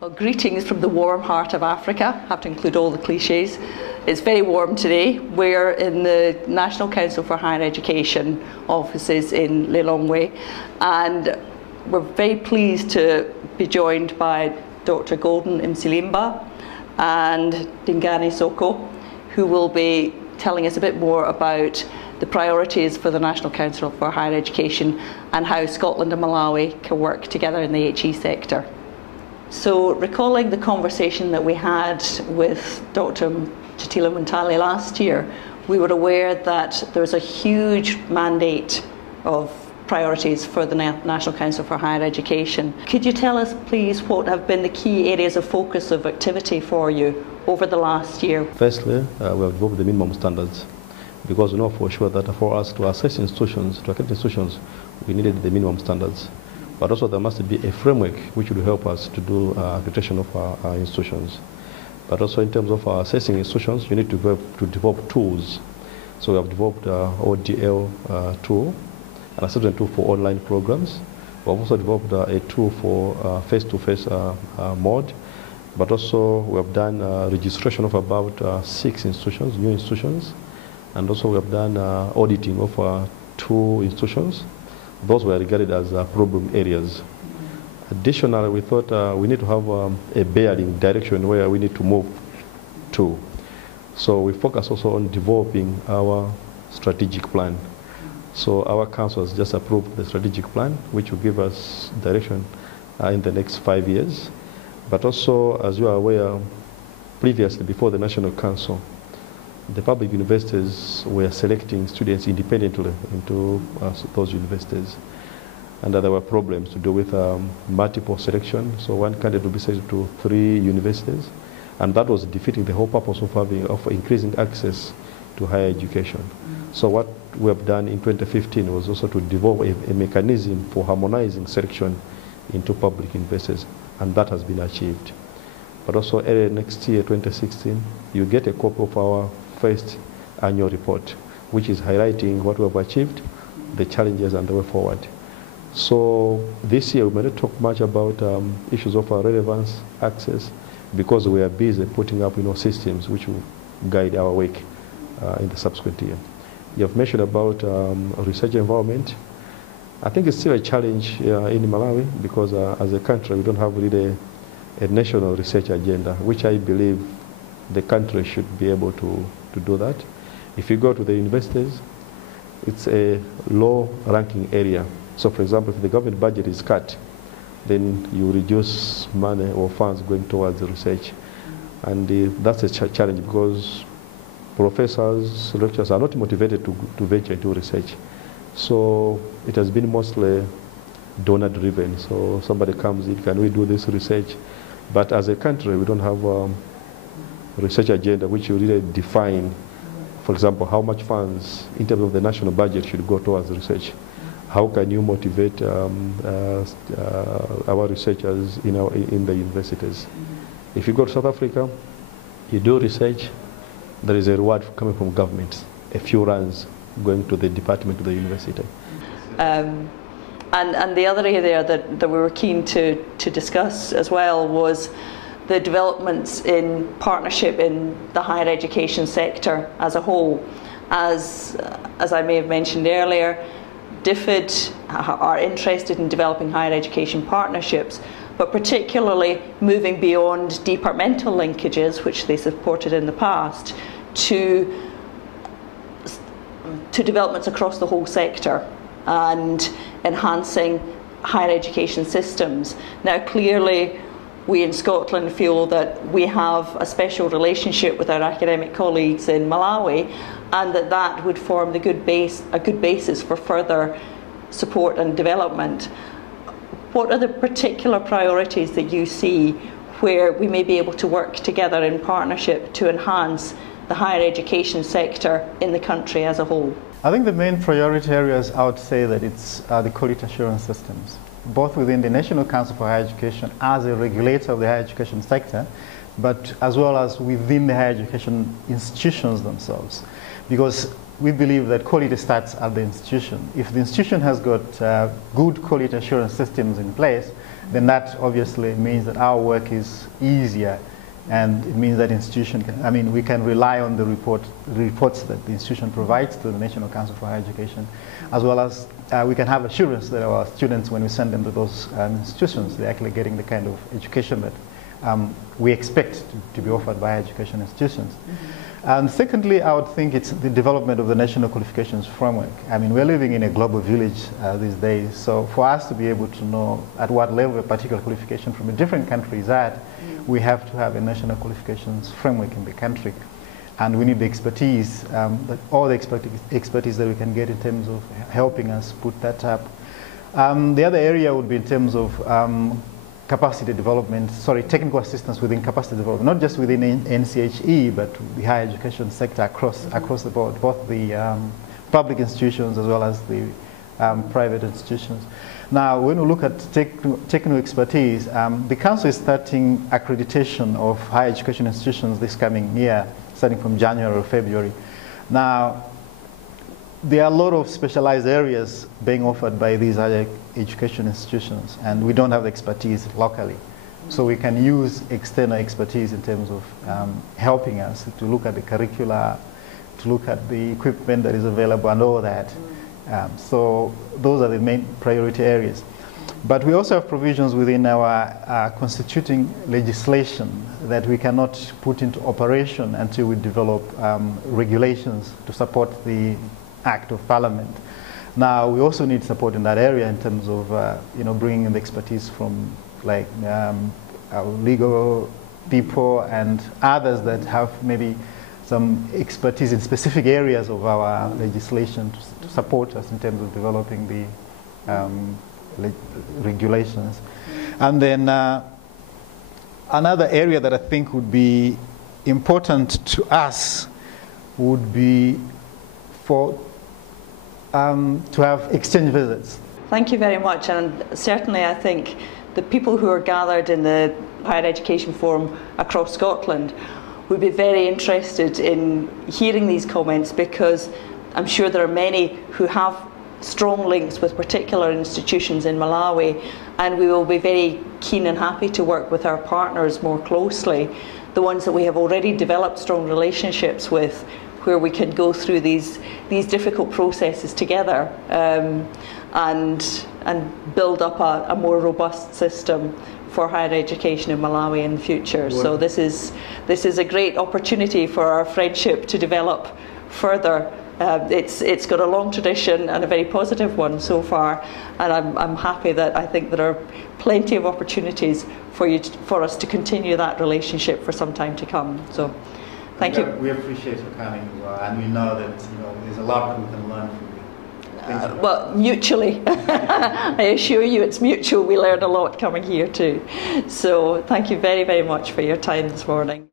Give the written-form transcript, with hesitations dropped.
Well, greetings from the warm heart of Africa. I have to include all the cliches. It's very warm today. We're in the National Council for Higher Education offices in Lilongwe, and we're very pleased to be joined by Dr. Golden Msilimba and Dinganie Soko, who will be telling us a bit more about the priorities for the National Council for Higher Education and how Scotland and Malawi can work together in the HE sector. So, recalling the conversation that we had with Dr. Chitila Muntali last year, we were aware that there was a huge mandate of priorities for the National Council for Higher Education. Could you tell us, please, what have been the key areas of focus of activity for you over the last year? Firstly, we have developed the minimum standards, because we know for sure that for us to assess institutions, to accredit institutions, we needed the minimum standards. But also there must be a framework which will help us to do accreditation of our institutions. But also in terms of assessing institutions, you need to develop tools. So we have developed ODL tool, an assessment tool for online programs. We have also developed a tool for face-to-face mode. But also we have done registration of about 6 institutions, new institutions. And also we have done auditing of 2 institutions. Those were regarded as problem areas. Additionally, we thought we need to have a bearing direction where we need to move to. So we focus also on developing our strategic plan. So our council has just approved the strategic plan, which will give us direction in the next 5 years. But also, as you are aware, previously, before the National Council, the public universities were selecting students independently into those universities. And there were problems to do with multiple selection. So one candidate would be selected to 3 universities. And that was defeating the whole purpose of increasing access to higher education. So what we have done in 2015 was also to develop a mechanism for harmonizing selection into public universities. And that has been achieved. But also early next year, 2016, you get a copy of our first annual report, which is highlighting what we have achieved, the challenges, and the way forward. So this year we may not talk much about issues of relevance, access, because we are busy putting up systems which will guide our work in the subsequent year. You have mentioned about research environment. I think it's still a challenge in Malawi, because as a country we don't have really a national research agenda, which I believe the country should be able to do that. If you go to the universities, it's a low-ranking area. So, for example, if the government budget is cut, then you reduce money or funds going towards the research. And that's a challenge, because professors, lecturers are not motivated to venture into research. So it has been mostly donor-driven. So somebody comes in, can we do this research? But as a country, we don't have research agenda which will really define, for example, how much funds in terms of the national budget should go towards research. How can you motivate our researchers in the universities? If you go to South Africa, you do research, there is a reward coming from government, a few rands going to the department of the university. And the other area that we were keen to discuss as well was the developments in partnership in the higher education sector as a whole. As I may have mentioned earlier, DFID are interested in developing higher education partnerships, but particularly moving beyond departmental linkages, which they supported in the past, to developments across the whole sector and enhancing higher education systems. Now, clearly, we in Scotland feel that we have a special relationship with our academic colleagues in Malawi, and that would form a good basis for further support and development. What are the particular priorities that you see where we may be able to work together in partnership to enhance the higher education sector in the country as a whole? I think the main priority areas, I would say that it's the quality assurance systems, both within the National Council for Higher Education as a regulator of the higher education sector, but as well as within the higher education institutions themselves. Because we believe that quality starts at the institution. If the institution has got good quality assurance systems in place, then that obviously means that our work is easier, and it means that institution can, we can rely on the reports that the institution provides to the National Council for Higher Education, as well as we can have assurance that our students, when we send them to those institutions, they're actually getting the kind of education that we expect to be offered by education institutions. And secondly, I would think it's the development of the national qualifications framework. We're living in a global village these days, so for us to be able to know at what level a particular qualification from a different country is at, we have to have a national qualifications framework in the country. And we need the expertise, all the expertise that we can get in terms of helping us put that up. The other area would be in terms of capacity development, technical assistance within capacity development, not just within NCHE, but the higher education sector across the board, both the public institutions as well as the private institutions. Now, when we look at technical expertise, the Council is starting accreditation of higher education institutions this coming year, starting from January or February. Now, there are a lot of specialized areas being offered by these higher education institutions, and we don't have expertise locally. So we can use external expertise in terms of helping us to look at the curricula, to look at the equipment that is available and all that. So those are the main priority areas. But we also have provisions within our constituting legislation that we cannot put into operation until we develop regulations to support the Act of Parliament. Now, we also need support in that area in terms of bringing in the expertise from our legal people and others that have maybe some expertise in specific areas of our legislation to support us in terms of developing the regulations. And then another area that I think would be important to us would be to have exchange visits. Thank you very much, and certainly I think the people who are gathered in the Higher Education Forum across Scotland would be very interested in hearing these comments, because I'm sure there are many who have strong links with particular institutions in Malawi, and we will be very keen and happy to work with our partners more closely, the ones that we have already developed strong relationships with, where we can go through these difficult processes together and build up a more robust system for higher education in Malawi in the future. So this is a great opportunity for our friendship to develop further. It's got a long tradition and a very positive one so far, and I'm happy that I think there are plenty of opportunities for us to continue that relationship for some time to come. So. Thank you. We appreciate you coming, and we know that there's a lot we can learn from you. Well, mutually. I assure you it's mutual. We learn a lot coming here too. So thank you very, very much for your time this morning.